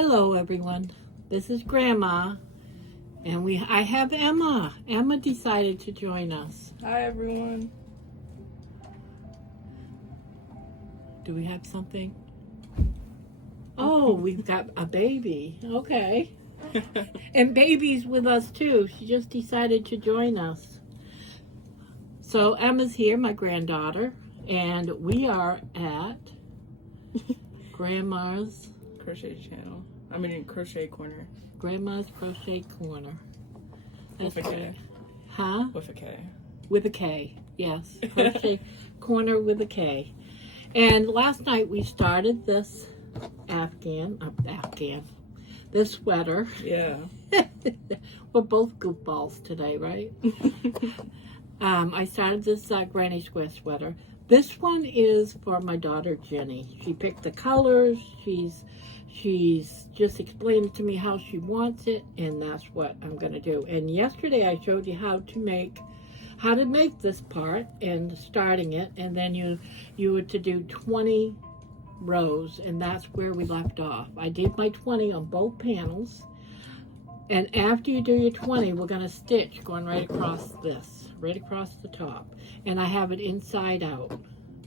Hello everyone, this is Grandma, and I have Emma. Emma decided to join us. Hi everyone. Do we have something? Oh, we've got a baby. Okay. And baby's with us too. She just decided to join us. So Emma's here, my granddaughter, and we are at Grandma's Crochet corner. Grandma's Crochet Corner. With a K. Right. Huh? With a K. With a K, yes. Crochet Corner with a K. And last night we started this this sweater. Yeah. We're both goofballs today, right? I started this granny square sweater. This one is for my daughter Jenny. She picked the colors. She's just explained to me how she wants it, and that's what I'm gonna do. And yesterday I showed you how to make this part and starting it, and then you were to do 20 rows, and that's where we left off. I did my 20 on both panels, and after you do your 20, we're gonna stitch going right across the top, and I have it inside out.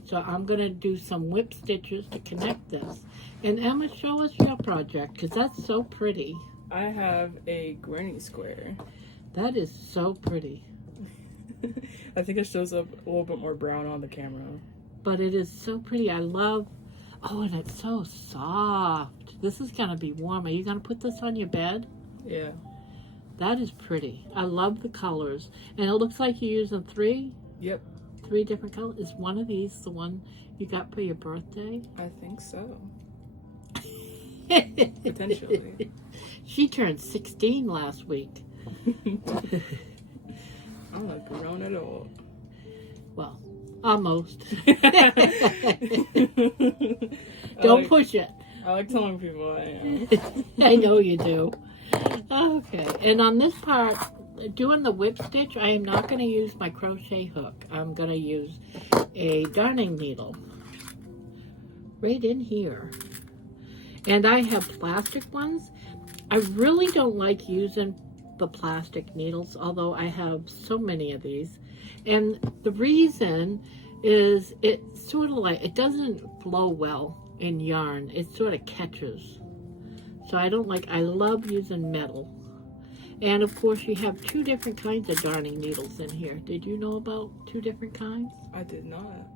So I'm gonna do some whip stitches to connect this. And Emma, show us your project, because that's so pretty. I have a granny square. That is so pretty. I think it shows up a little bit more brown on the camera. But it is so pretty. I love, and it's so soft. This is gonna be warm. Are you gonna put this on your bed? Yeah. That is pretty. I love the colors. And it looks like you're using three? Yep. 3 different colors. Is one of these the one you got for your birthday? I think so. Potentially. She turned 16 last week. I'm not grown at all. Well, almost. Don't push it. I like telling people I am. I know you do. Okay, and on this part, doing the whip stitch, I am not going to use my crochet hook. I'm going to use a darning needle right in here. And I have plastic ones. I really don't like using the plastic needles, although I have so many of these. And the reason is it's sort of like, it doesn't flow well in yarn. It sort of catches. So I love using metal. And of course you have 2 different kinds of darning needles in here. Did you know about 2 different kinds? I did not.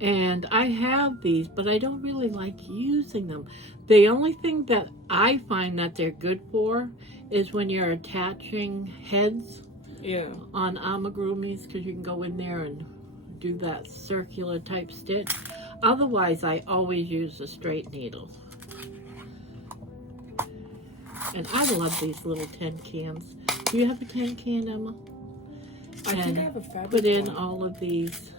And I have these, but I don't really like using them. The only thing that I find that they're good for is when you're attaching heads on amigurumis, because you can go in there and do that circular type stitch. Otherwise, I always use a straight needle. And I love these little tin cans. Do you have a tin can, Emma? I think I have a fabric put in one. all of these.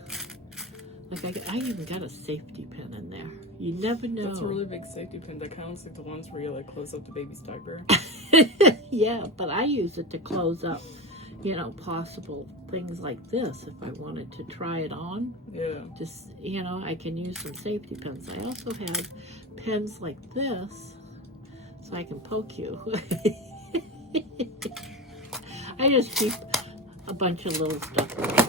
Like I even got a safety pin in there. You never know. That's a really big safety pin. That kind of looks like the ones where you like close up the baby's diaper. Yeah, but I use it to close up, possible things like this if I wanted to try it on. Yeah. Just, I can use some safety pins. I also have pins like this so I can poke you. I just keep a bunch of little stuff around.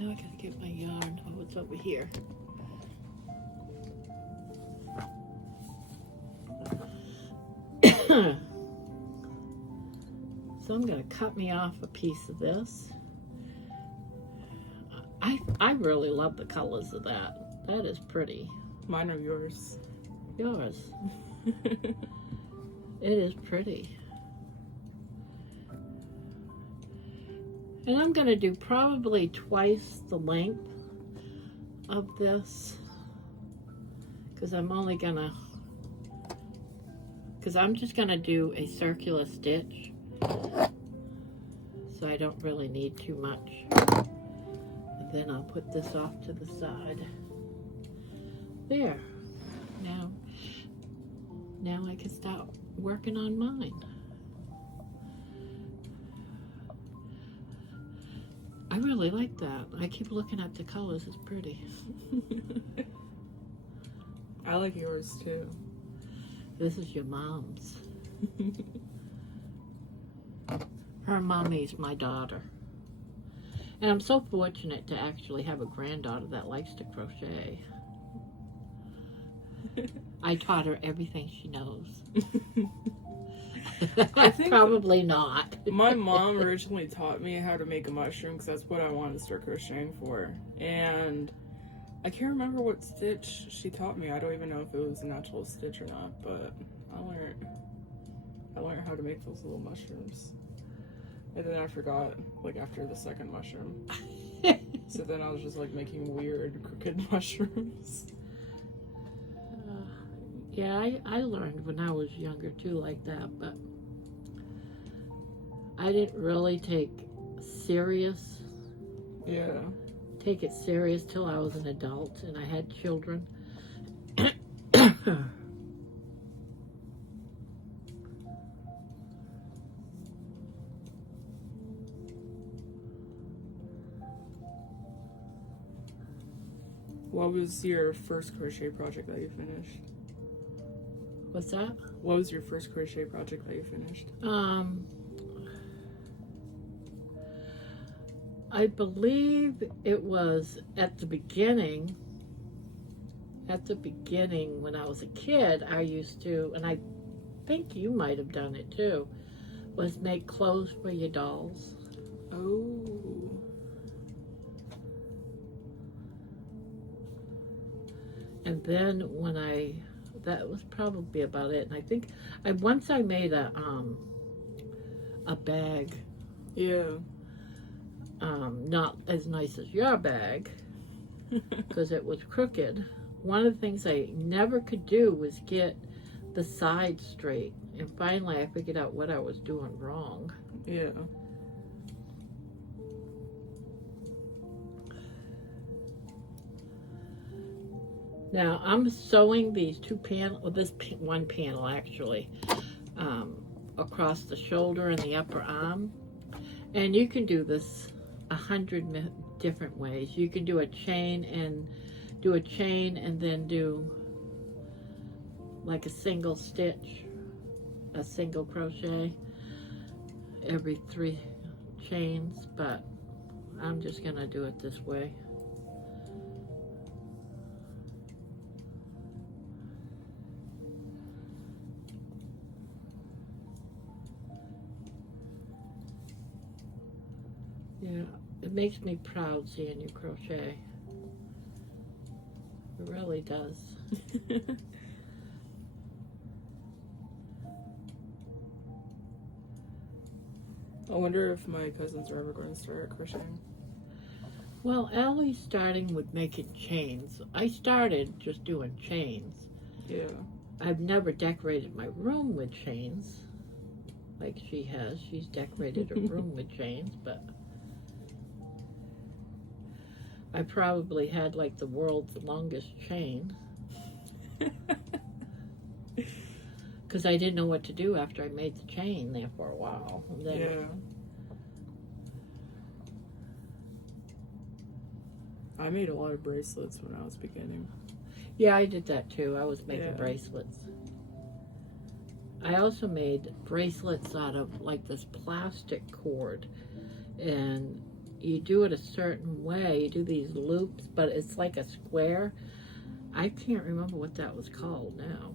Now I gotta get my yarn. Oh, it's over here. So I'm gonna cut me off a piece of this. I really love the colors of that. That is pretty. Mine are yours. Yours. It is pretty. And I'm going to do probably twice the length of this, because I'm just going to do a circular stitch, so I don't really need too much. And then I'll put this off to the side. There. Now I can start working on mine. I really like that. I keep looking at the colors. It's pretty. I like yours too. This is your mom's. Her mommy's my daughter. And I'm so fortunate to actually have a granddaughter that likes to crochet. I taught her everything she knows. I think probably not. My mom originally taught me how to make a mushroom because that's what I wanted to start crocheting for. And I can't remember what stitch she taught me. I don't even know if it was a natural stitch or not, but I learned how to make those little mushrooms. And then I forgot, like, after the second mushroom. So then I was just, like, making weird, crooked mushrooms. Yeah, I learned when I was younger, too, like that. But I didn't really take it serious till I was an adult and I had children. What was your first crochet project that you finished? What's that? What was your first crochet project that you finished? I believe it was at the beginning when I was a kid. I used to, and I think you might have done it too, was make clothes for your dolls. Oh. And then that was probably about it. And I think once I made a bag. Yeah. Not as nice as your bag because it was crooked. One of the things I never could do was get the sides straight. And finally I figured out what I was doing wrong. Yeah. Now I'm sewing these one panel actually, across the shoulder and the upper arm. And you can do this 100 different ways. You can do a chain and then do like a single stitch, a single crochet every 3 chains, but I'm just gonna do it this way. Yeah, it makes me proud seeing you crochet. It really does. I wonder if my cousins are ever going to start crocheting. Well, Allie's starting with making chains. I started just doing chains. Yeah. I've never decorated my room with chains like she has. She's decorated her room with chains, but I probably had like the world's longest chain because I didn't know what to do after I made the chain there for a while. And then Yeah. I made a lot of bracelets when I was beginning. Yeah, I did that too. I was making Yeah. bracelets. I also made bracelets out of like this plastic cord, and you do it a certain way. You do these loops, but it's like a square. I can't remember what that was called now.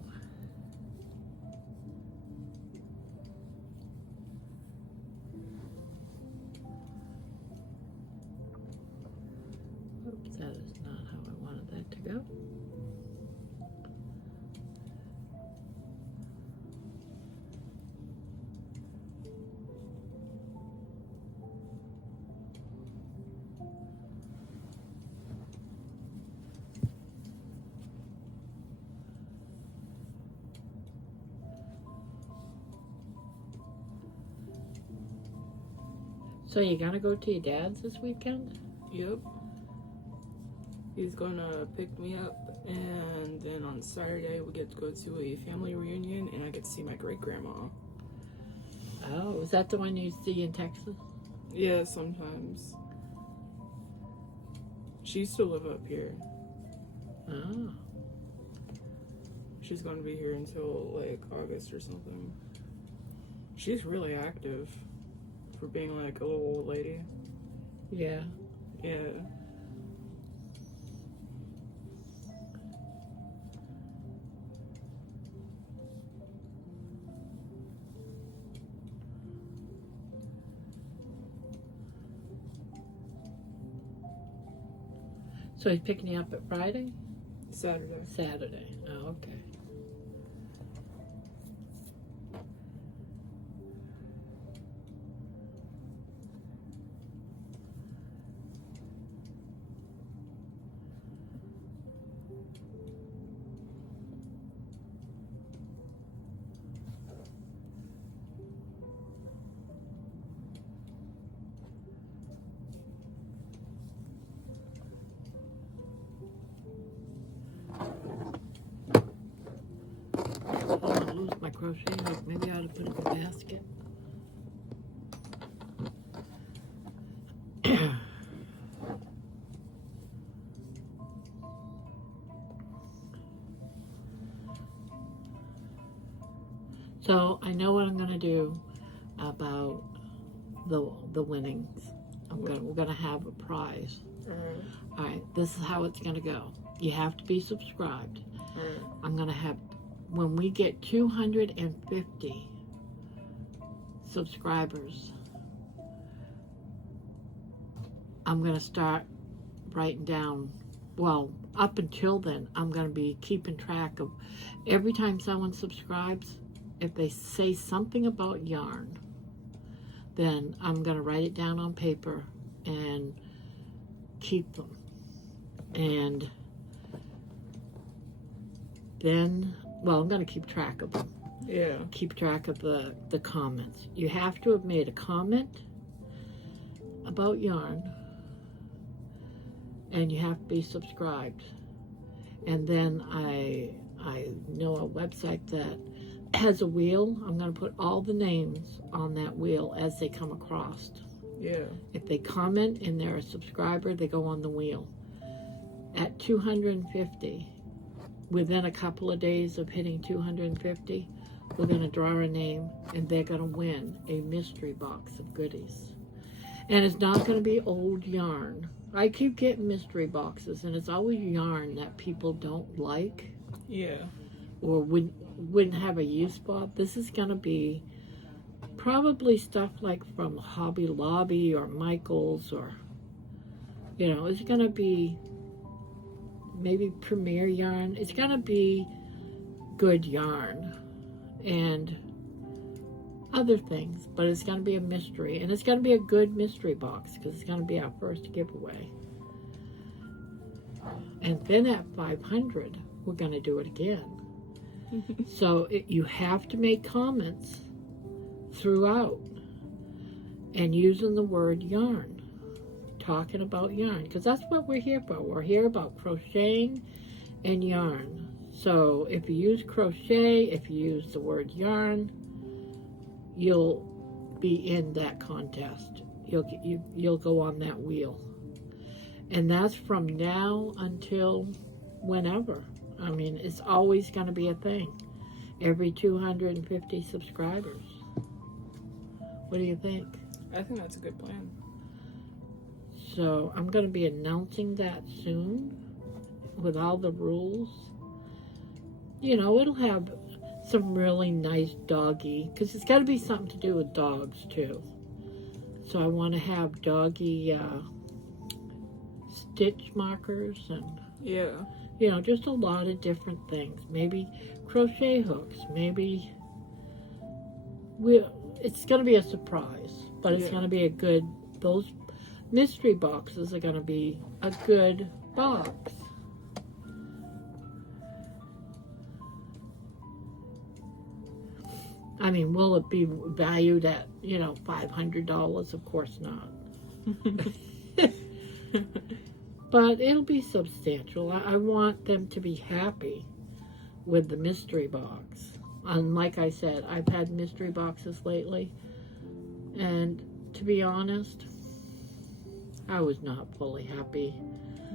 Oops, that is not how I wanted that to go. So you gonna go to your dad's this weekend? Yep. He's gonna pick me up, and then on Saturday we get to go to a family reunion, and I get to see my great-grandma. Oh, is that the one you see in Texas? Yeah, sometimes. She used to live up here. Oh. She's going to be here until like August or something. She's really active for being like a little old lady. Yeah. Yeah. So he's picking you up at Friday? Saturday. Saturday. Oh, okay. I lose my crochet hook. Maybe I ought to put it in the basket. So I know what I'm gonna do about the winnings. We're gonna have a prize. All right, this is how it's gonna go. You have to be subscribed. I'm gonna have, when we get 250 subscribers, I'm gonna start writing down. Well, up until then, I'm gonna be keeping track of every time someone subscribes. If they say something about yarn, then I'm going to write it down on paper and keep them. And then, well, I'm going to keep track of them. Yeah. Keep track of the comments. You have to have made a comment about yarn, and you have to be subscribed. And then I know a website that has a wheel. I'm going to put all the names on that wheel as they come across. Yeah. If they comment and they're a subscriber, they go on the wheel. At 250, within a couple of days of hitting 250, we're going to draw a name, and they're going to win a mystery box of goodies. And it's not going to be old yarn. I keep getting mystery boxes, and it's always yarn that people don't like. Yeah. Or wouldn't have a use for. This is going to be probably stuff like from Hobby Lobby or Michael's, or, you know, it's going to be maybe Premier yarn. It's going to be good yarn and other things, but it's going to be a mystery, and it's going to be a good mystery box because it's going to be our first giveaway. And then at 500, we're going to do it again. So you have to make comments throughout and using the word yarn, talking about yarn, because that's what we're here for. We're here about crocheting and yarn. So if you use crochet, if you use the word yarn, you'll be in that contest. You'll go on that wheel. And that's from now until whenever. I mean, it's always going to be a thing. Every 250 subscribers. What do you think? I think that's a good plan. So I'm going to be announcing that soon with all the rules. You know, it'll have some really nice doggy, because it's got to be something to do with dogs too. So I want to have doggy stitch markers and, Yeah. you know, just a lot of different things. Maybe crochet hooks. Maybe it's going to be a surprise, but it's going to be a good, those mystery boxes are going to be a good box. I mean, will it be valued at, you know, $500? Of course not. But it'll be substantial. I want them to be happy with the mystery box. And like I said, I've had mystery boxes lately, and to be honest, I was not fully happy.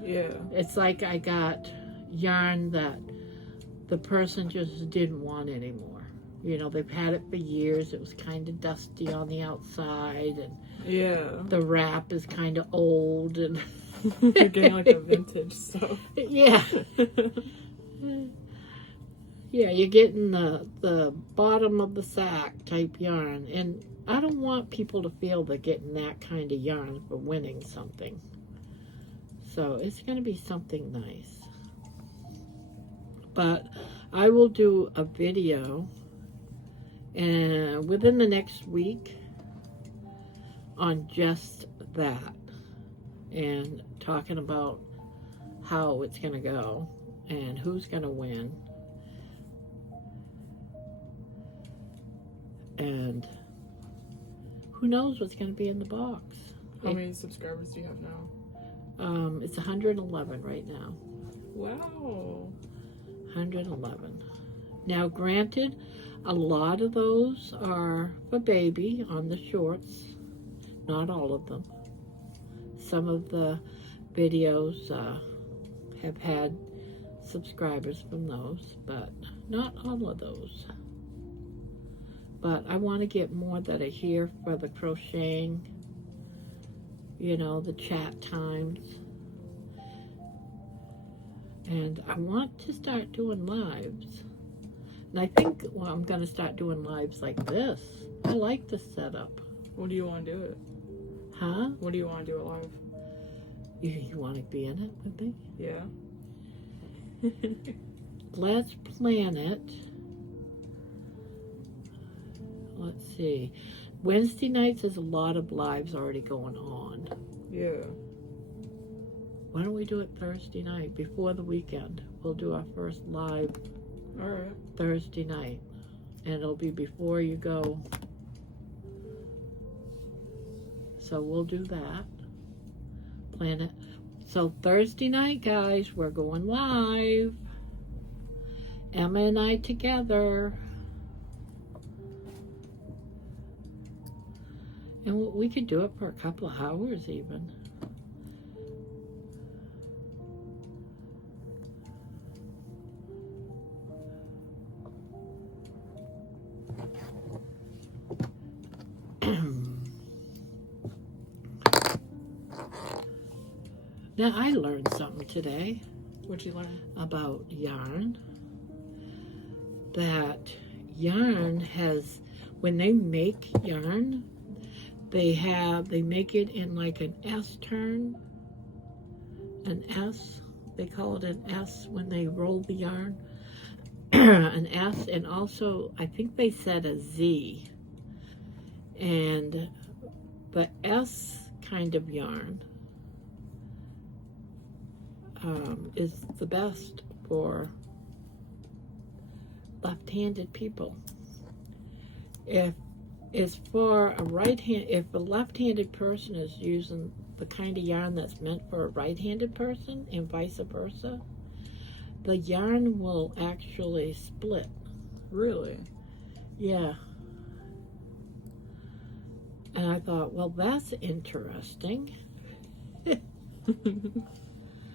Yeah. It's like I got yarn that the person just didn't want any more. You know, they've had it for years. It was kind of dusty on the outside, and Yeah. the wrap is kind of old, and You're getting like the vintage stuff. yeah. Yeah, you're getting the bottom of the sack type yarn, and I don't want people to feel they're getting that kind of yarn for winning something. So it's going to be something nice. But I will do a video within the next week on just that, and talking about how it's going to go and who's going to win. And who knows what's going to be in the box. How many subscribers do you have now? It's 111 right now. Wow. 111. Now, granted, a lot of those are for baby on the shorts. Not all of them. Some of the videos have had subscribers from those, but not all of those. But I want to get more that are here for the crocheting, you know, the chat times. And I want to start doing lives. And I think, well, I'm going to start doing lives like this. I like this setup. What do you want to do it? Huh? What do you want to do it live? You want to be in it with me? Yeah. Let's plan it. Let's see. Wednesday nights, there's a lot of lives already going on. Yeah. Why don't we do it Thursday night before the weekend? We'll do our first live Alright. Thursday night. And it'll be before you go. So we'll do that. Plan it. So Thursday night, guys, we're going live. Emma and I together. And we could do it for a couple of hours even. Now, I learned something today. What'd you learn? About yarn. That yarn has, when they make yarn, they make it in like an S turn. An S. They call it an S when they roll the yarn. An S, and also I think they said a Z. And the S kind of yarn is the best for left-handed people. If it's for a if a left-handed person is using the kind of yarn that's meant for a right-handed person and vice versa, the yarn will actually split. Really? Yeah. And I thought, well, that's interesting.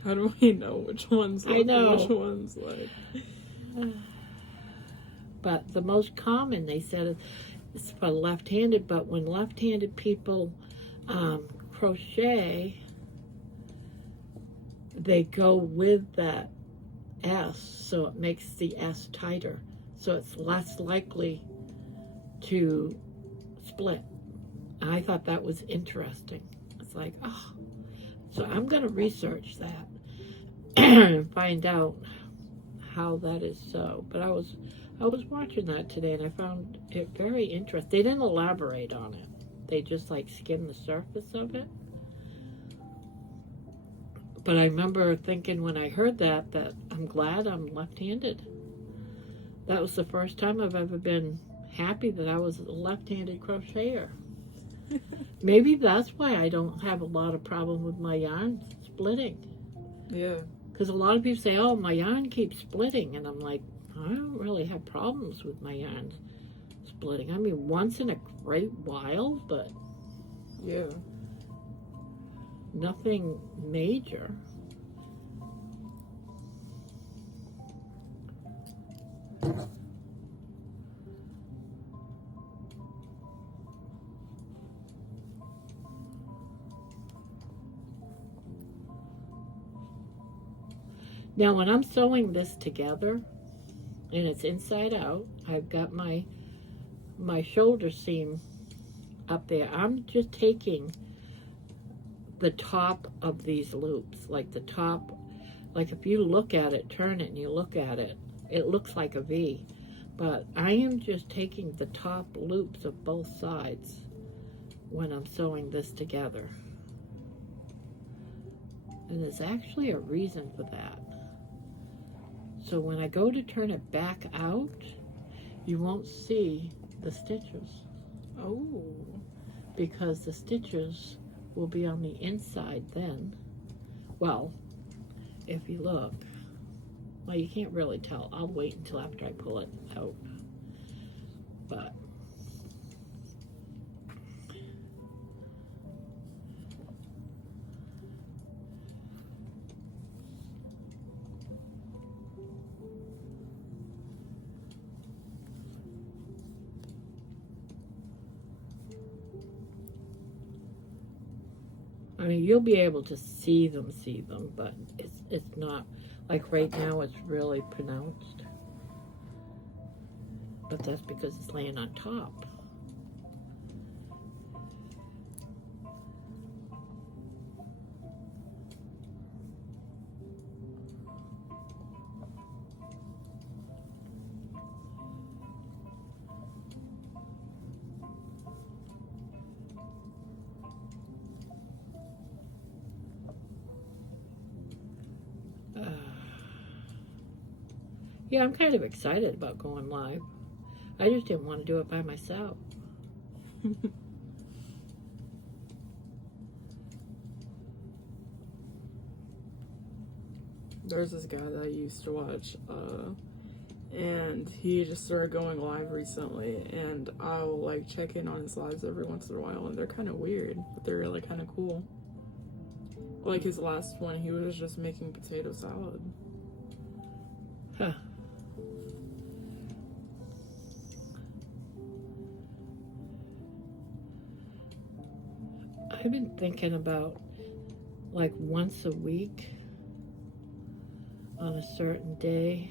How do we know which one's I know. which one's like? But the most common, they said, is for left-handed, but when left-handed people crochet, they go with that S, so it makes the S tighter, so it's less likely to split. And I thought that was interesting. It's like, oh, so I'm going to research that and find out how that is so. But I was watching that today, and I found it very interesting. They didn't elaborate on it. They just like skimmed the surface of it. But I remember thinking when I heard that I'm glad I'm left-handed. That was the first time I've ever been happy that I was a left-handed crocheter. Maybe that's why I don't have a lot of problem with my yarn splitting. Yeah. Because a lot of people say, oh, my yarn keeps splitting. And I'm like, I don't really have problems with my yarn splitting. I mean, once in a great while, but Yeah. nothing major. Now when I'm sewing this together and it's inside out, I've got my shoulder seam up there. I'm just taking the top of these loops, like the top, like if you look at it, turn it and you look at it, it looks like a V. But I am just taking the top loops of both sides when I'm sewing this together. And there's actually a reason for that. So when I go to turn it back out, you won't see the stitches. Oh. Because the stitches will be on the inside then. Well, if you look, well, you can't really tell. I'll wait until after I pull it out. But I mean, you'll be able to see them, but it's not, like right now it's really pronounced. But that's because it's laying on top. Yeah, I'm kind of excited about going live. I just didn't want to do it by myself. There's this guy that I used to watch, and he just started going live recently, and I'll like check in on his lives every once in a while, and they're kind of weird, but they're really kind of cool. Like his last one, he was just making potato salad. Huh. I've been thinking about like once a week on a certain day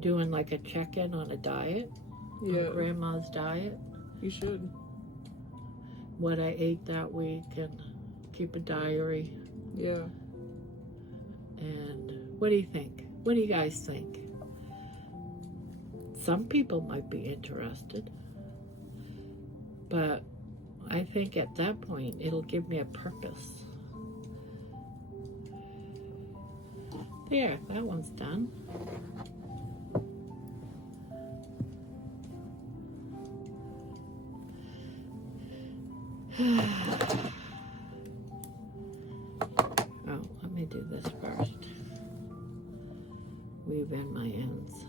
doing like a check-in on a diet, on Grandma's diet. You should. What I ate that week and keep a diary. Yeah. And what do you think? What do you guys think? Some people might be interested, but I think at that point it'll give me a purpose. There, that one's done. Oh, let me do this first. Weave in my ends.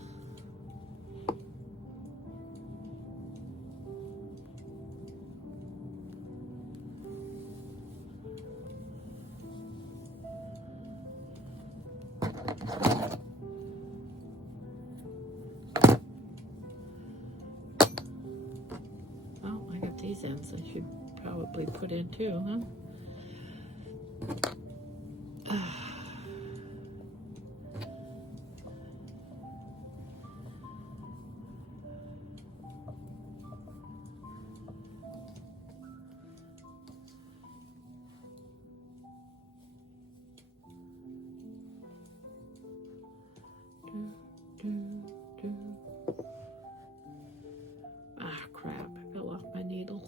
Oh, I got these ends I should probably put in too, huh? Ah, crap, I fell off my needle.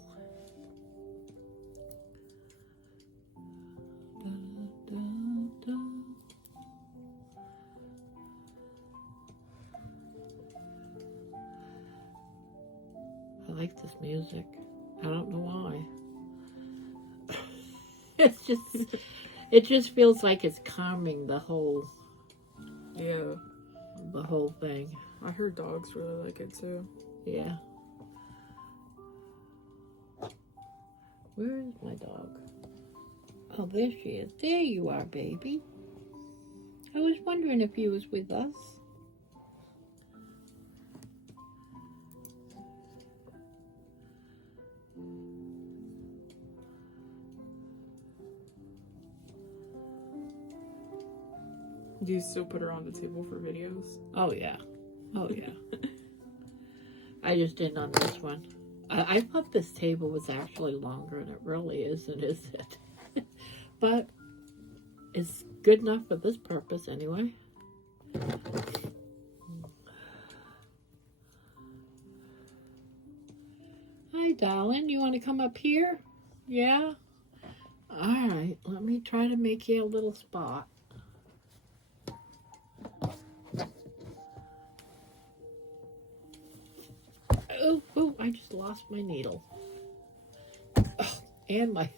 I like this music. I don't know why. It just feels like it's calming the whole thing. I heard dogs really like it too. Yeah. Where is my dog? Oh, there she is. There you are, baby. I was wondering if you was with us. Do you still put her on the table for videos? Oh, yeah. Oh, yeah. I just didn't on this one. I thought this table was actually longer, and it really isn't, is it? But it's good enough for this purpose anyway. Hi, darling. You want to come up here? Yeah? All right. Let me try to make you a little spot. Oh, I just lost my needle. Oh, and my...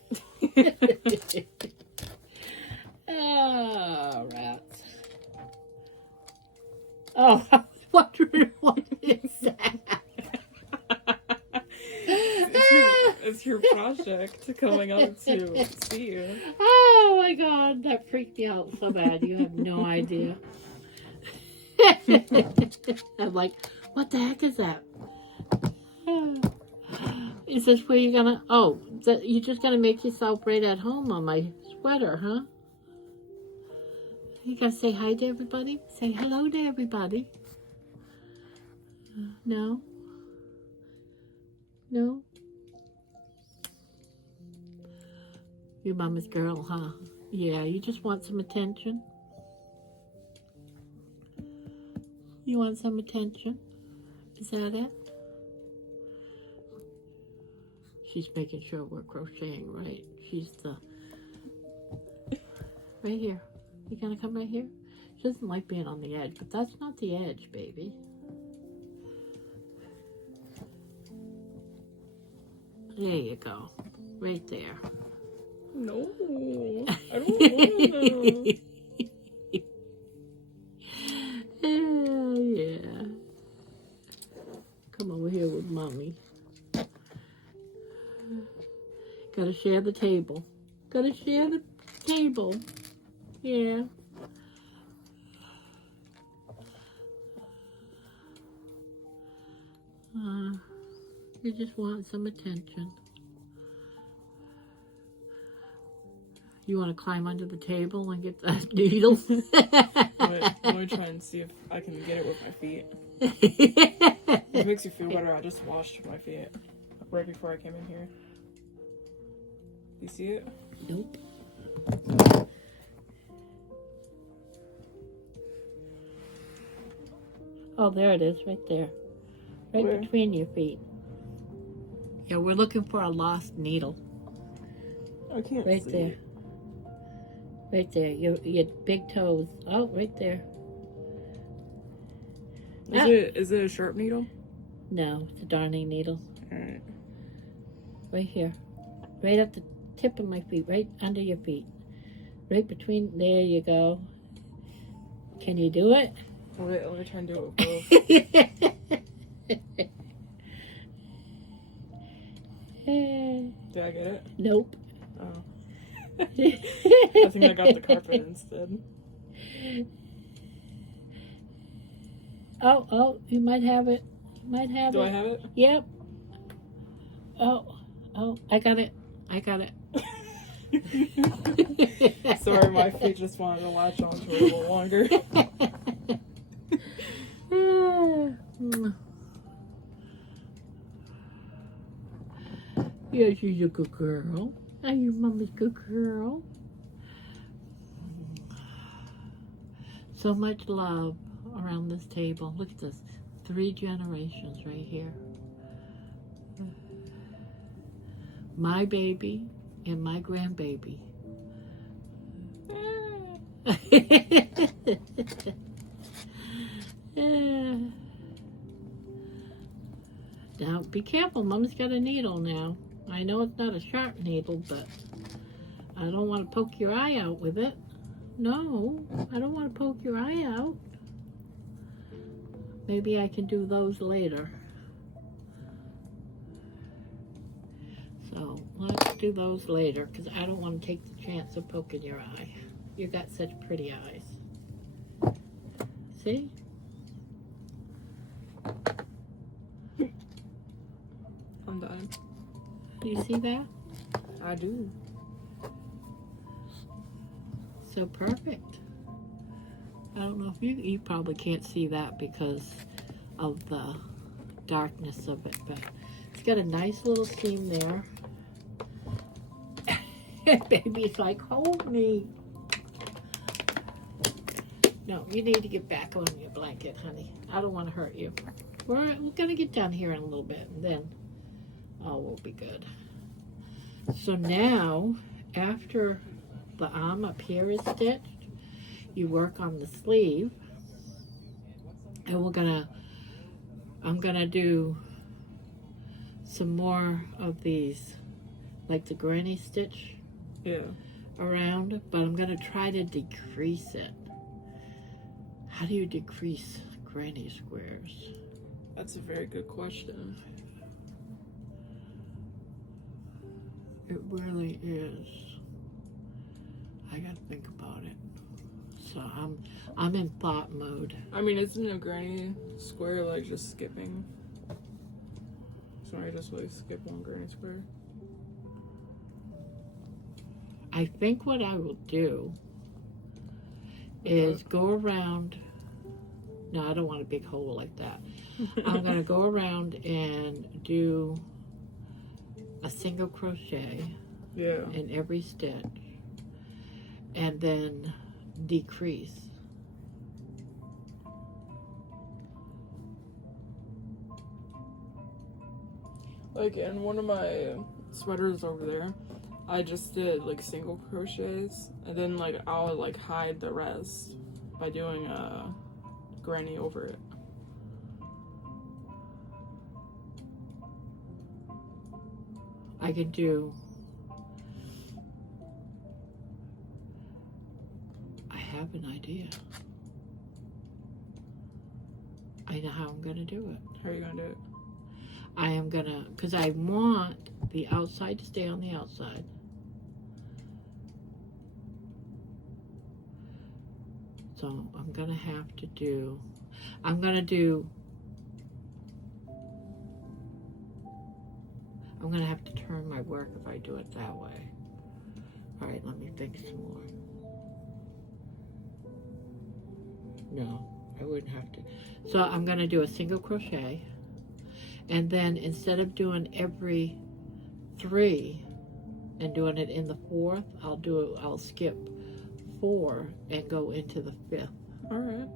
Oh, rats. Oh, I was wondering what is that? It's your project coming up to see you. Oh my God, that freaked me out so bad. You have no idea. I'm like, what the heck is that? Is this where you're gonna? Oh, you're just gonna make yourself right at home on my sweater, huh? You gotta say hi to everybody. Say hello to everybody. No. No. Your mama's girl, huh? Yeah, you just want some attention. You want some attention? Is that it? She's making sure we're crocheting right. She's the... Right here. You gonna come right here? She doesn't like being on the edge, but that's not the edge, baby. There you go. Right there. No, I don't want to. Yeah. Come over here with mommy. Gotta share the table. Gotta share the table. Yeah. You just want some attention. You want to climb under the table and get that needle? Let me try and see if I can get it with my feet. If it makes you feel better, I just washed my feet right before I came in here. You see it? Nope. Oh, there it is, right there. Right Where? between your feet. Yeah, we're looking for a lost needle. I can't Right see. there. Right there. Your big toes. Oh, right there. Is it a sharp needle? No, it's a darning needle. Alright. Right here. Right at the tip of my feet. Right under your feet. Right between. There you go. Can you do it? Let me try and do it with both. Did I get it? Nope. Oh. I think I got the carpet instead. Oh, you might have it. You might have Do it. I have it? Yep. Oh, I got it. I got it. Sorry, my feet just wanted to latch onto it a little longer. Yeah, she's a good girl. Are you mama's good girl? So much love around this table. Look at this. 3 generations right here. My baby and my grandbaby. Now, be careful. Mom's got a needle now. I know it's not a sharp needle, but I don't want to poke your eye out with it. No, I don't want to poke your eye out. Maybe I can do those later. So let's do those later, because I don't want to take the chance of poking your eye. You got such pretty eyes. See? I'm done. Do you see that? I do. So perfect. I don't know if you probably can't see that because of the darkness of it, but it's got a nice little seam there. And baby's like, hold me. No, you need to get back on your blanket, honey. I don't want to hurt you. We're going to get down here in a little bit, and then we'll be good. So now, after the arm up here is stitched, you work on the sleeve, and I'm gonna do some more of these, like the granny stitch around, but I'm gonna try to decrease it. How do you decrease granny squares? That's a very good question. It really is. I gotta think about it. So I'm in thought mode. I mean, isn't a granny square like just skipping? So I just like skip one granny square. I think what I will do is go around. No, I don't want a big hole like that. I'm gonna go around and do a single crochet in every stitch, and then decrease. Like in one of my sweaters over there, I just did like single crochets, and then like I'll like hide the rest by doing a granny over it. I could do. I have an idea. I know how I'm gonna do it. How are you gonna do it? I am gonna, because I want the outside to stay on the outside. So I'm gonna have to do, I'm gonna have to turn my work if I do it that way. All right, let me think some more. No, I wouldn't have to. So I'm gonna do a single crochet, and then instead of doing every 3 and doing it in the 4th, I'll skip 4 and go into the 5th. All right.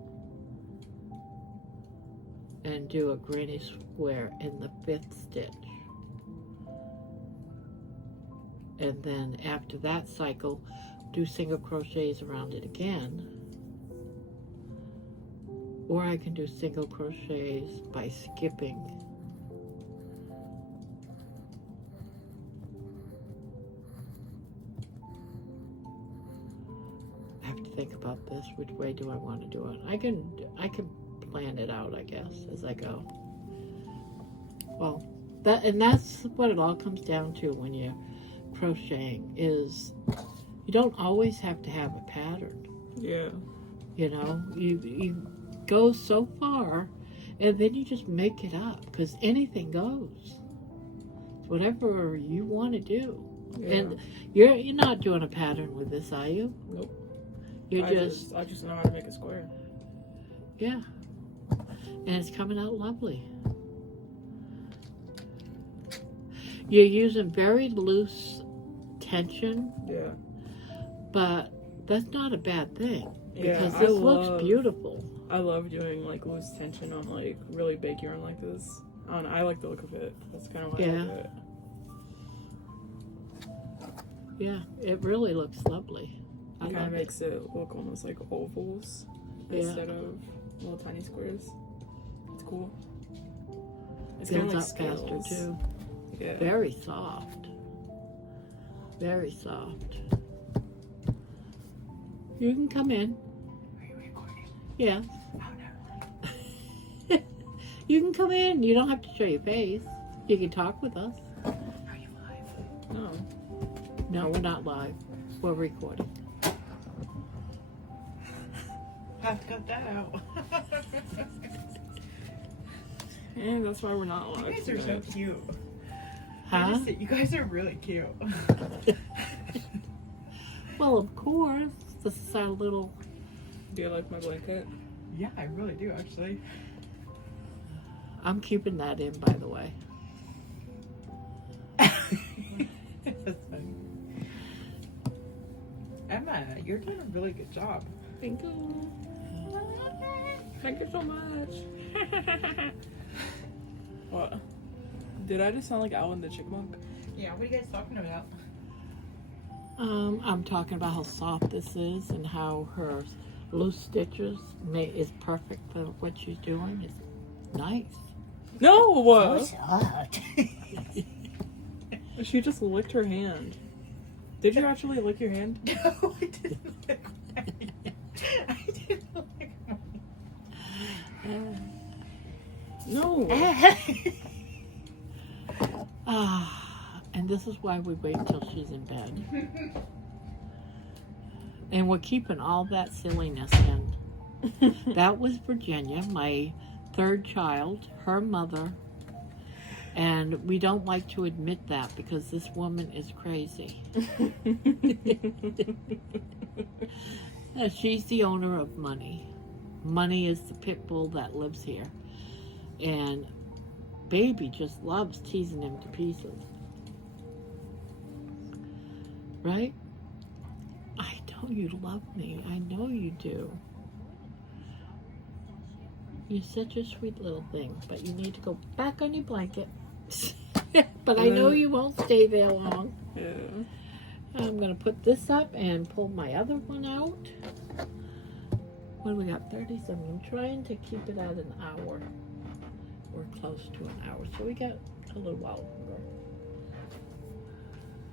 And do a granny square in the 5th stitch. And then after that cycle, do single crochets around it again. Or I can do single crochets by skipping. I have to think about this. Which way do I want to do it? I can plan it out, I guess, as I go. Well, that's what it all comes down to when you're crocheting, is you don't always have to have a pattern. Yeah. You know, you go so far, and then you just make it up, because anything goes. Whatever you want to do. Yeah. And you're not doing a pattern with this, are you? Nope. I just know how to make a square. Yeah. And it's coming out lovely. You're using very loose tension. Yeah. But that's not a bad thing, Yeah, because this looks beautiful. I love doing like loose tension on like really big yarn like this. I like the look of it. That's kind of why I do it. Yeah, it really looks lovely. It kind of makes it look almost like ovals instead of little tiny squares. It's cool. It's kind of like scales. Faster too. Yeah. Very soft. Very soft. You can come in. Are you recording? Yeah. Oh, never mind. You can come in. You don't have to show your face. You can talk with us. Are you live? No. No, we're not live. We're recording. Have to cut that out. And that's why we're not live. You guys are so cute. Huh? You guys are really cute. Well, of course. This is our little Do you like my blanket? Yeah, I really do, actually. I'm keeping that in, by the way. That's funny. Emma, you're doing a really good job. Thank you. Thank you so much. What? Did I just sound like Alvin the Chipmunk? Yeah, what are you guys talking about? I'm talking about how soft this is and how her loose stitches is perfect for what she's doing. It's nice. No! soft. She just licked her hand. Did you actually lick your hand? No, I didn't lick mine. I didn't lick mine. No. And this is why we wait till she's in bed. And we're keeping all that silliness in. That was Virginia, my third child, her mother. And we don't like to admit that because this woman is crazy. She's the owner of Money. Money is the pit bull that lives here. And Baby just loves teasing him to pieces. Right? I know you love me. I know you do. You're such a sweet little thing, but you need to go back on your blanket. But I know you won't stay there long. Yeah. I'm going to put this up and pull my other one out. What do we got? 37. I'm trying to keep it at an hour. We're close to an hour, so we got a little while longer.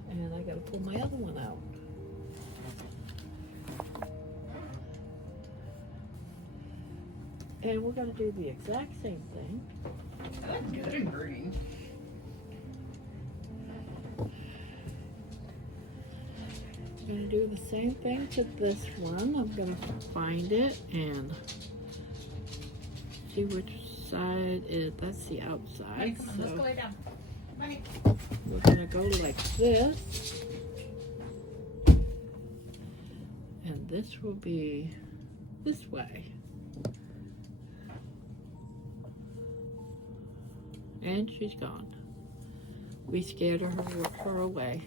And I got to pull my other one out. And we're going to do the exact same thing. That's good and green. I'm going to do the same thing to this one. I'm going to find it and see which side is. That's the outside. Come on, let's go lay down. Money. We're going to go like this. And this will be this way. And she's gone. We scared her away.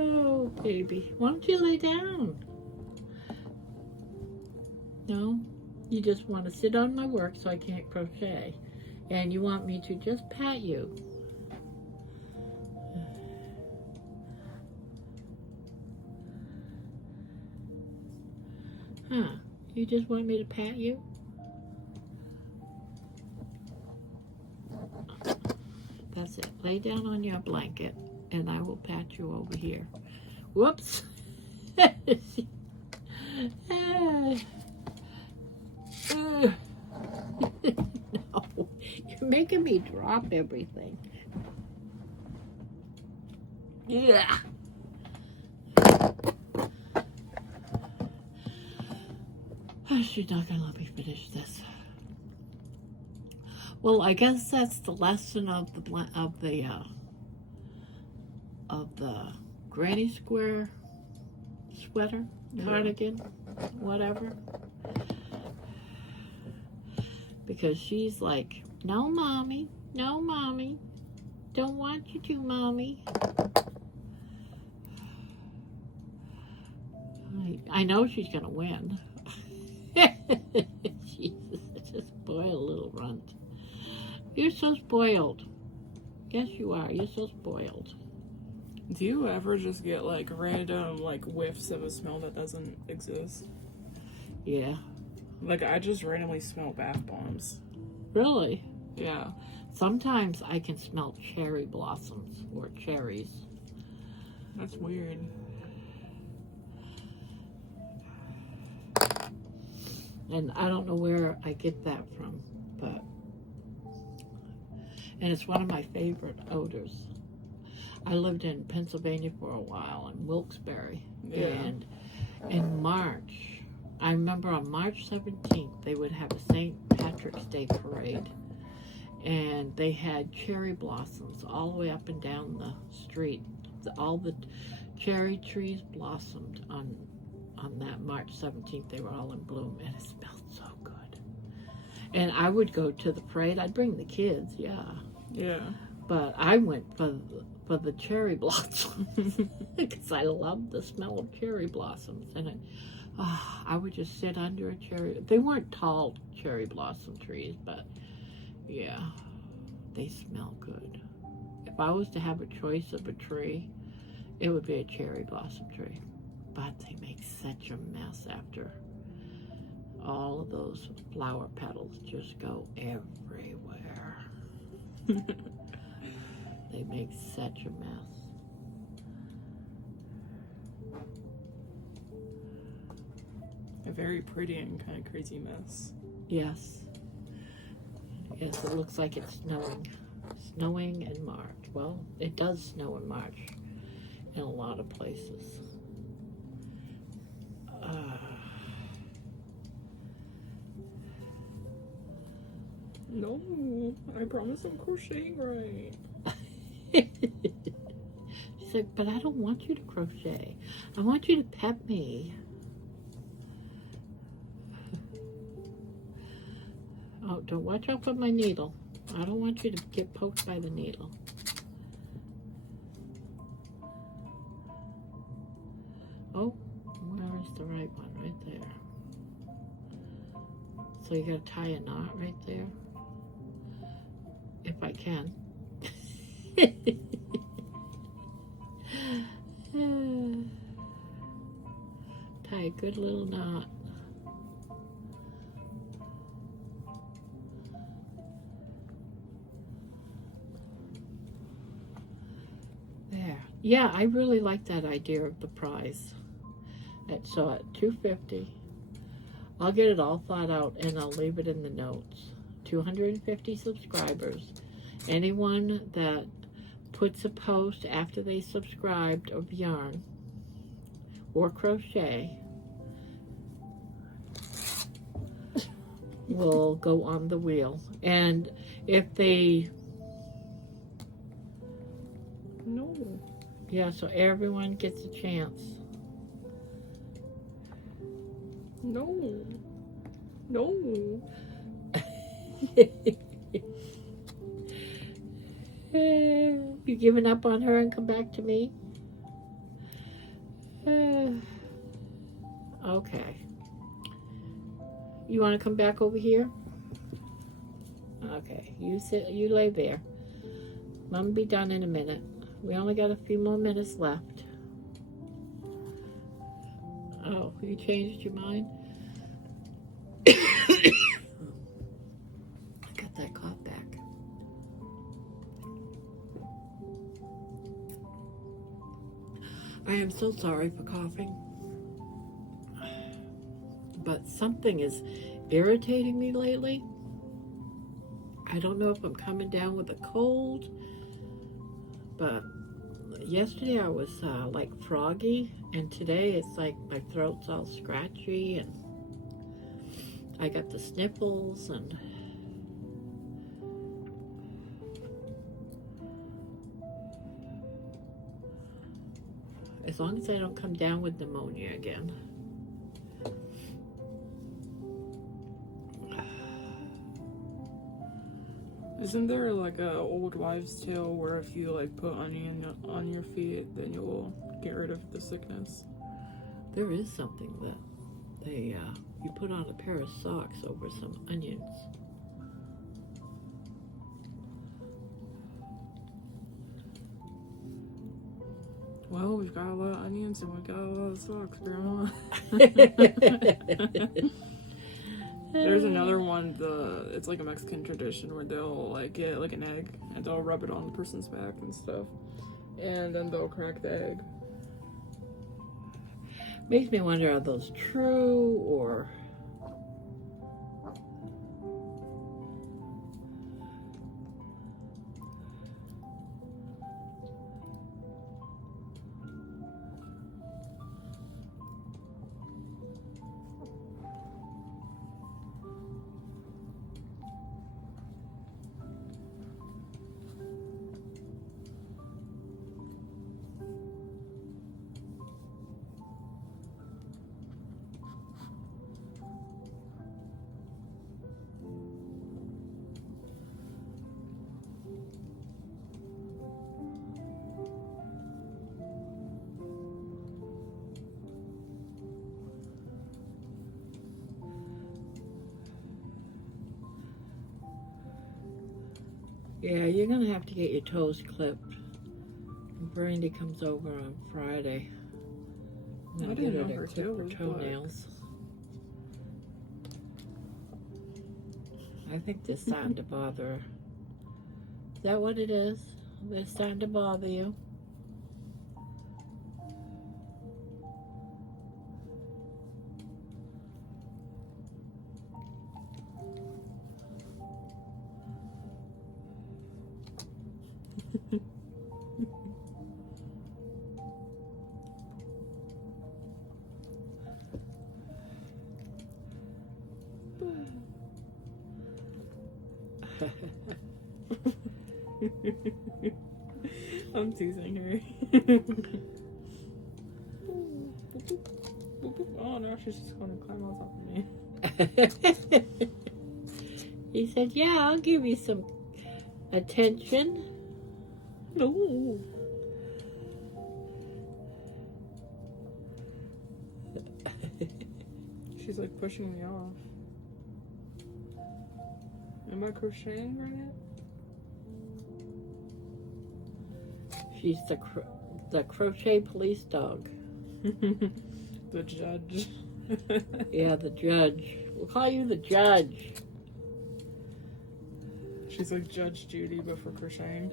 Oh, baby. Why don't you lay down? No? You just want to sit on my work so I can't crochet. And you want me to just pat you. Huh? You just want me to pat you? That's it. Lay down on your blanket and I will pat you over here. Whoops. No, you're making me drop everything. Yeah. She's not gonna let me finish this. Well, I guess that's the lesson of the granny square sweater, cardigan, whatever. Because she's like, no, mommy, don't want you to, mommy. I know she's gonna win. Jesus, such a spoiled little runt. You're so spoiled. Yes, you are. You're so spoiled. Do you ever just get like random like whiffs of a smell that doesn't exist? Yeah. Like I just randomly smell bath bombs. Really? Yeah. Sometimes I can smell cherry blossoms or cherries. That's weird. And I don't know where I get that from, but And it's one of my favorite odors. I lived in Pennsylvania for a while, in Wilkes-Barre. Yeah. And in March, I remember on March 17th, they would have a St. Patrick's Day parade. And they had cherry blossoms all the way up and down the street. All the cherry trees blossomed on that March 17th. They were all in bloom, and it smelled so good. And I would go to the parade. I'd bring the kids, yeah. Yeah. But I went for the cherry blossoms because I loved the smell of cherry blossoms. And I would just sit under a cherry. They weren't tall cherry blossom trees, but yeah, they smell good. If I was to have a choice of a tree, it would be a cherry blossom tree. But they make such a mess after all of those flower petals just go everywhere. They make such a mess. A very pretty and kind of crazy mess. Yes. Yes, it looks like it's snowing. Snowing in March. Well, it does snow in March in a lot of places. No, I promise I'm crocheting right. She's like, but I don't want you to crochet. I want you to pet me. Oh, don't watch out for my needle. I don't want you to get poked by the needle. Oh, where is the right one? Right there. So you gotta tie a knot right there. If I can. Tie a good little knot. There. Yeah, I really like that idea of the prize. So at $2.50, I'll get it all thought out and I'll leave it in the notes. 250 subscribers. Anyone that puts a post after they subscribed of yarn or crochet will go on the wheel. And if they... No. Yeah, so everyone gets a chance. No. No. You giving up on her and come back to me? Okay. You want to come back over here? Okay, you sit. You lay there. Mom will be done in a minute. We only got a few more minutes left. Oh, you changed your mind? I got that cough back. I am so sorry for coughing. But something is irritating me lately. I don't know if I'm coming down with a cold, but yesterday I was like froggy, and today it's like my throat's all scratchy, and I got the sniffles, and as long as I don't come down with pneumonia again. Isn't there like a old wives' tale where if you like put onion on your feet, then you will get rid of the sickness? There is something that they you put on a pair of socks over some onions. Well, we've got a lot of onions and we've got a lot of socks, Grandma. There's another one, it's like a Mexican tradition where they'll like get like an egg and they'll rub it on the person's back and stuff. And then they'll crack the egg. Makes me wonder, are those true or... Yeah, you're gonna have to get your toes clipped. Brandy comes over on Friday. I'm gonna I get didn't her know her to clip tail her was toenails. I think they're starting to bother her. Is that what it is? They're starting to bother you? I'm teasing her. Oh no, she's just gonna climb on top of me. He said, yeah, I'll give you some attention. No. She's like pushing me off. Am I crocheting right now? She's the crochet police dog. The judge. Yeah, the judge. We'll call you the judge. She's like Judge Judy, but for crocheting.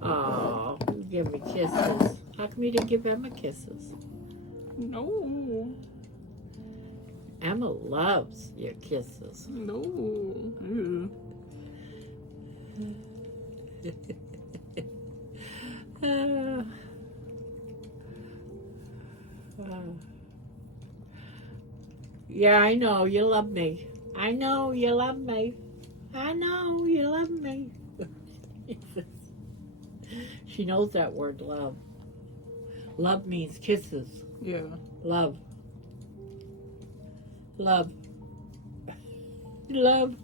Oh, give me kisses. How come you didn't give Emma kisses? No. Emma loves your kisses. No. Ew. Yeah, I know you love me. I know you love me. I know you love me. She knows that word, love. Love means kisses. Yeah. Love. Love. Love.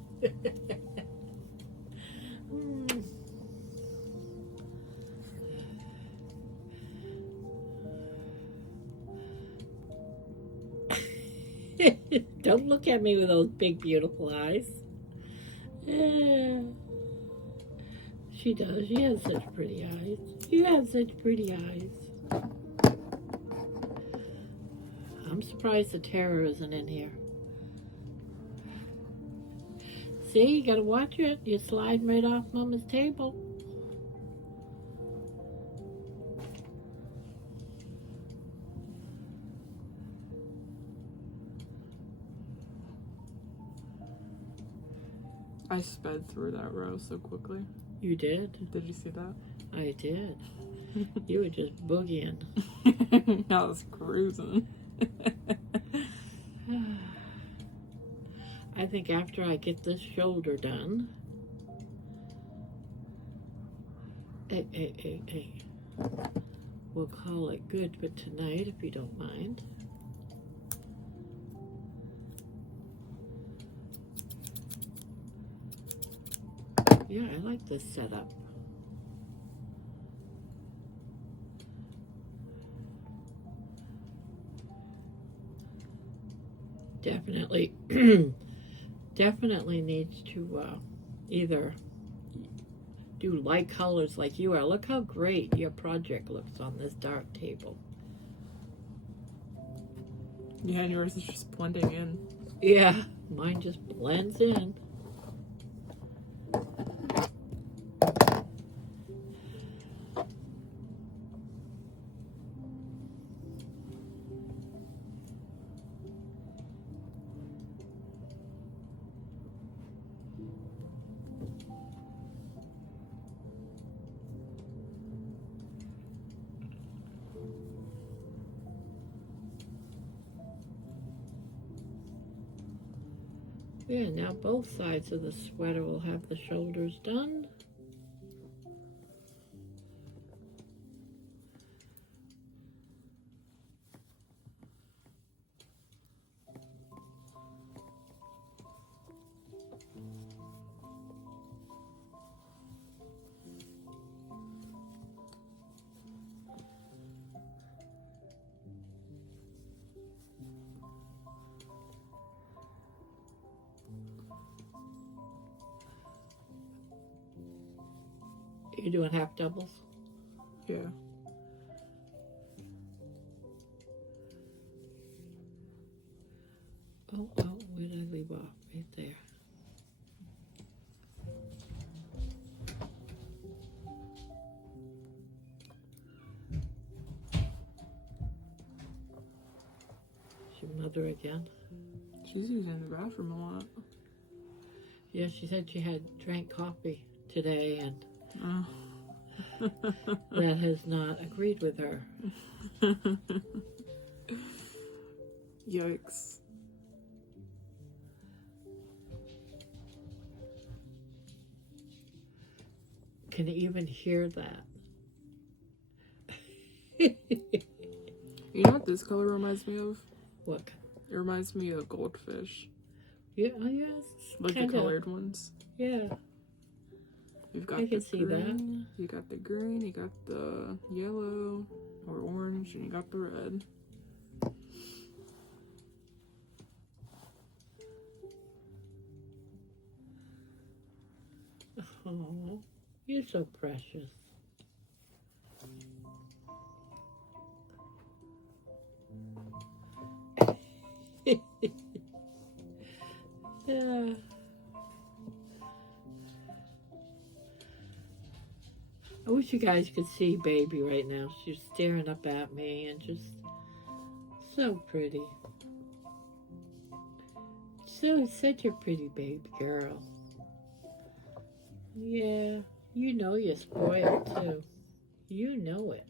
Don't look at me with those big, beautiful eyes. Yeah. She does. She has such pretty eyes. You have such pretty eyes. I'm surprised the terror isn't in here. See, you gotta watch it. You're sliding right off Mama's table. I sped through that row so quickly. You did? Did you see that? I did. You were just boogieing. I was cruising. I think after I get this shoulder done. Hey. We'll call it good for tonight if you don't mind. Yeah, I like this setup. Definitely, definitely needs to either do light colors like you are. Look how great your project looks on this dark table. Yeah, and yours is just blending in. Yeah, mine just blends in. Yeah, now both sides of the sweater will have the shoulders done. You're doing half doubles? Yeah. Oh, where did I leave off? Right there. Is your mother again? She's using the bathroom a lot. Yeah, she said she had drank coffee today and that has not agreed with her. Yikes. Can you even hear that? You know what this color reminds me of? What? It reminds me of goldfish. Yeah, oh yes. Like Kinda. the colored ones. Yeah. You've got I can the see that. green, you got the green, you got the yellow or orange, and you got the red. Oh, you're so precious. Yeah. I wish you guys could see baby right now. She's staring up at me and just so pretty. Such a pretty baby girl. Yeah, you know you're spoiled too. You know it.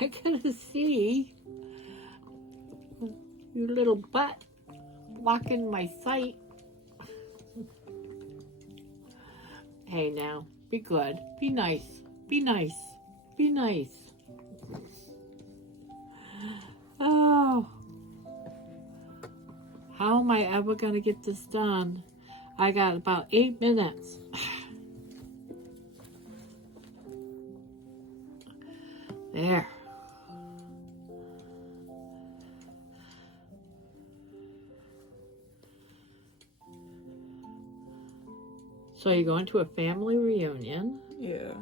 I gotta see your little butt blocking my sight. Hey now, be good. Be nice. Be nice. Be nice. Oh. How am I ever gonna get this done? I got about 8 minutes. There. So you're going to a family reunion? Yeah.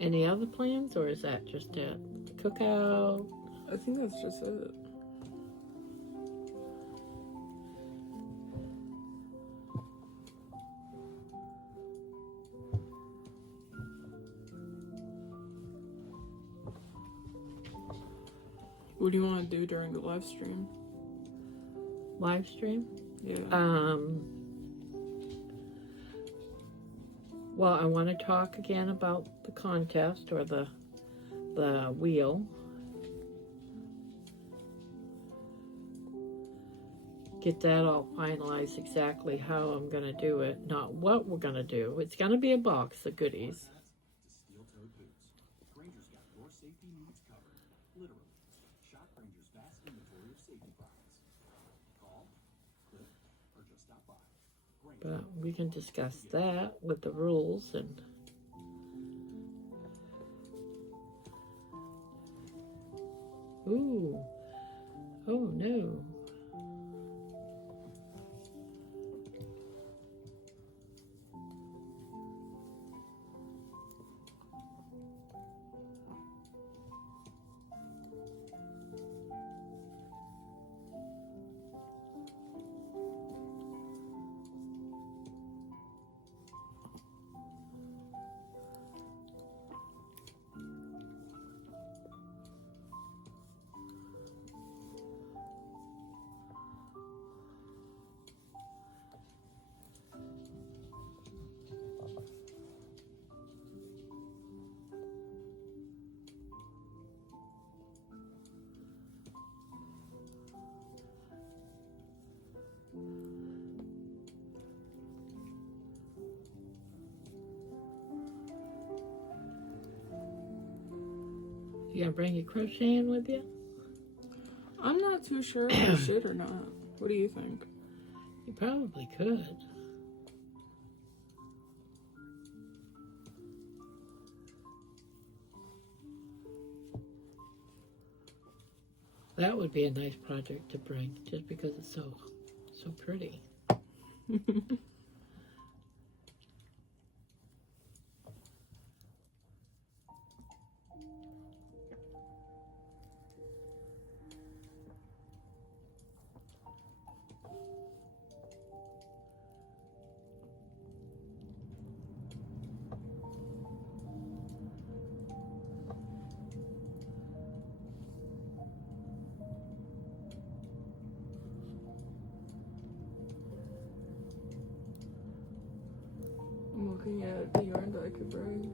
Any other plans, or is that just it? Cookout? I think that's just it. What do you want to do during the live stream? Live stream? Yeah. Well, I want to talk again about the contest or the wheel. Get that all finalized exactly how I'm going to do it, not what we're going to do. It's going to be a box of goodies. But we can discuss that with the rules and ooh, oh no. You gonna bring your crocheting with you? I'm not too sure if I should or not. What do you think? You probably could. That would be a nice project to bring, just because it's so pretty. I'm looking at the yarn that I could bring.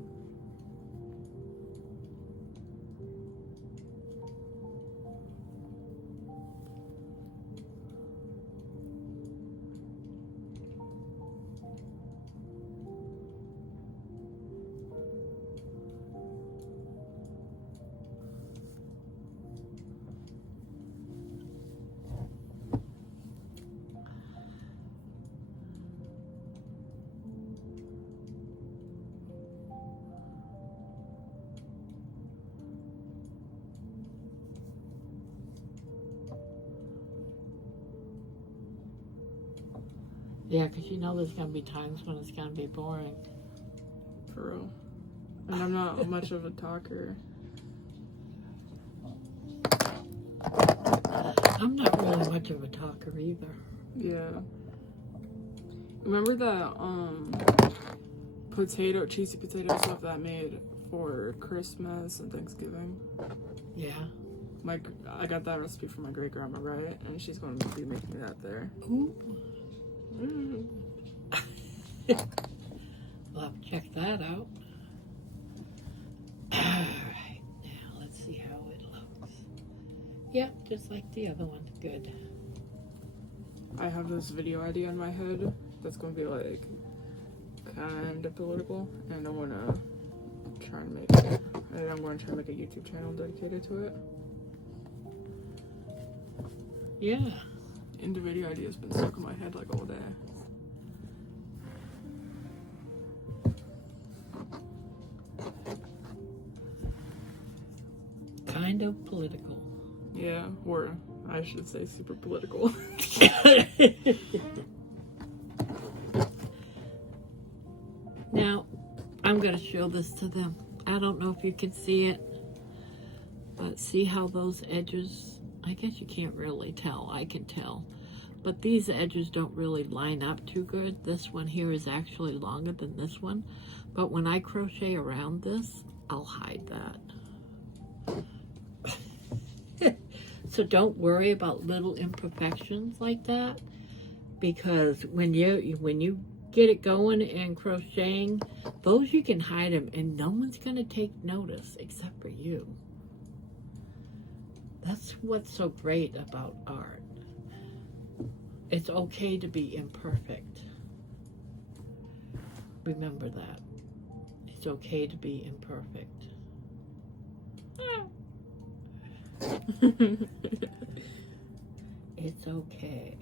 Yeah, because you know there's gonna be times when it's gonna be boring. For real. And I'm not much of a talker. I'm not really much of a talker either. Yeah. Remember that cheesy potato stuff that I made for Christmas and Thanksgiving? Yeah. I got that recipe from my great grandma, right? And she's going to be making that there. Ooh. Mm. We'll have to check that out. Alright, now let's see how it looks. Yep, just like the other one. Good. I have this video idea in my head that's going to be like kind of political, and I want to try and make it. And I'm going to try and make a YouTube channel dedicated to it. Yeah. And the video idea has been stuck in my head like all day. Kind of political. Yeah, or I should say super political. Now, I'm going to show this to them. I don't know if you can see it, but see how those edges, I guess you can't really tell. I can tell. But these edges don't really line up too good. This one here is actually longer than this one. But when I crochet around this, I'll hide that. So don't worry about little imperfections like that, because when you get it going and crocheting, those you can hide them and no one's gonna take notice except for you. That's what's so great about art. It's okay to be imperfect. Remember that. It's okay to be imperfect. It's okay.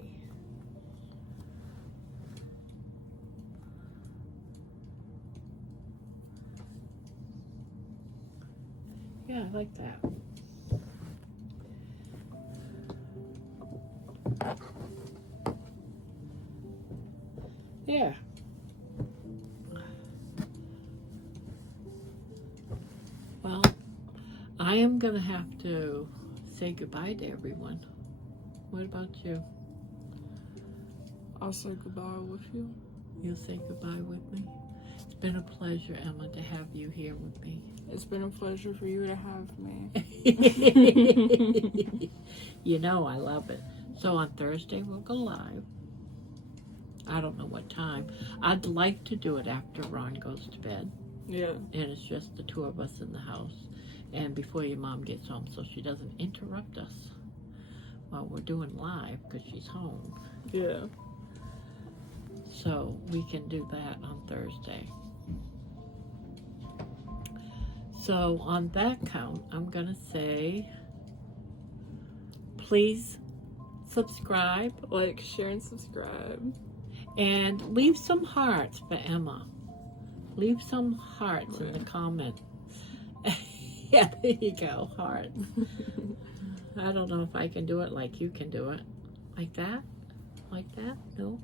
Yeah, I like that. Yeah. Well, I am going to have to say goodbye to everyone. What about you? I'll say goodbye with you. You'll say goodbye with me? It's been a pleasure, Emma, to have you here with me. It's been a pleasure for you to have me. You know I love it. So on Thursday we'll go live. I don't know what time. I'd like to do it after Ron goes to bed. Yeah. And it's just the two of us in the house. And before your mom gets home, so she doesn't interrupt us while we're doing live, because she's home. Yeah. So we can do that on Thursday. So on that count, I'm going to say, please subscribe Like, share, and subscribe. and leave some hearts for Emma. Leave some hearts in the comments. Yeah, there you go, hearts. I don't know if I can do it like you can do it. Like that? Like that? No.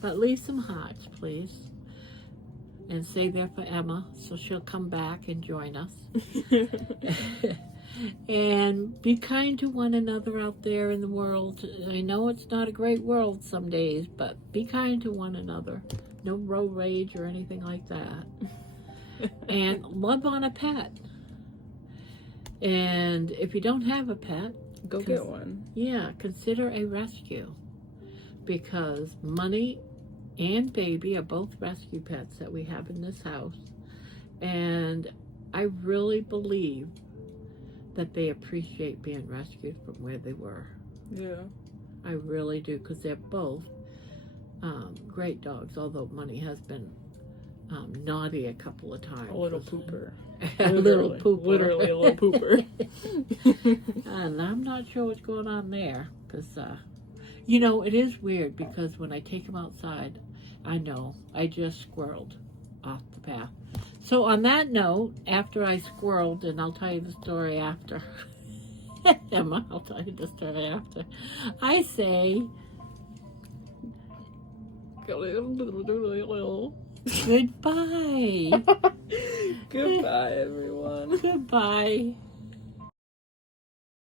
But leave some hearts, please. And say they're for Emma, so she'll come back and join us. And be kind to one another out there in the world. I know it's not a great world some days, but be kind to one another. No road rage or anything like that. And love on a pet. And if you don't have a pet, Go get one. yeah, consider a rescue. Because Money and Baby are both rescue pets that we have in this house. And I really believe that they appreciate being rescued from where they were. Yeah. I really do, because they're both great dogs, although Money has been naughty a couple of times. A little pooper. A little pooper. Literally a little pooper. And I'm not sure what's going on there, because, you know, it is weird, because when I take him outside, I know, I just squirreled off the path. So on that note, after I squirreled, and I'll tell you the story after, Emma, I'll tell you the story after, I say, goodbye. Goodbye, everyone. Goodbye.